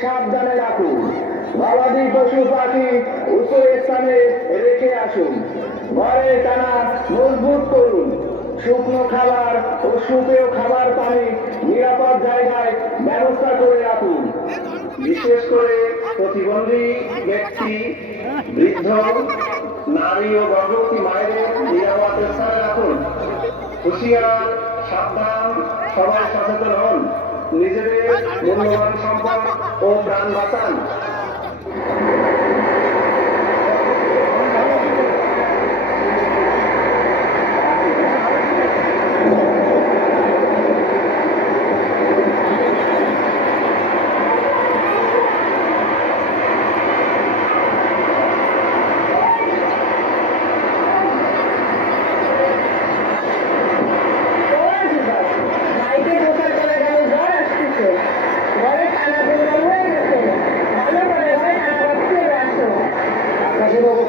সাবধানে রাখুন। গবাদি পশু পাখি উঁচু স্থানে রেখে আসুন। ঘরে টানা মজবুত করুন। শুকনো খাবার ও সুপেয় খাবার পানি নিরাপদ জায়গায় ব্যবস্থা করে রাখুন। বিশেষ করে প্রতিবন্ধী ব্যক্তি, বৃদ্ধ, নারী ও গর্ভবতী মায়েদের নিরাপদ স্থানে রাখুন। হুঁশিয়ার, সাবধান, সবাই সচেতন হন। নিজেদের মূল্যবান ও প্রাণ বাঁচান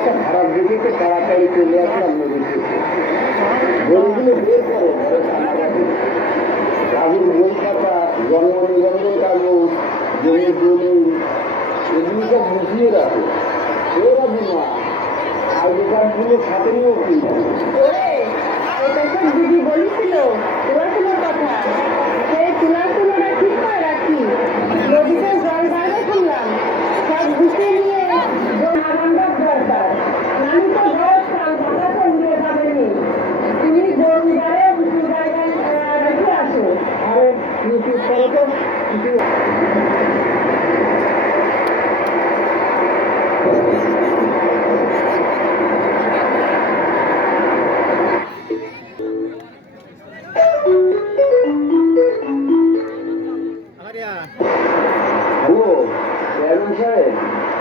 অবস্থা খারাপ দিকে তাড়াতাড়ি চলে আসলাম নদীর থেকে গরুগুলো বের করো খাতা জন্ম নিবন্ধন কাগজ জমি জমি এগুলো সব বুঝিয়ে রাখো। এ রাখি আর কার্ডগুলো সাথে নিয়েও কিনবো জমিদারে উঁচু জায়গায় রেখে আসো আরে নিচু করো তো কিছু হ্যালো চেয়ারম্যান সাহেব।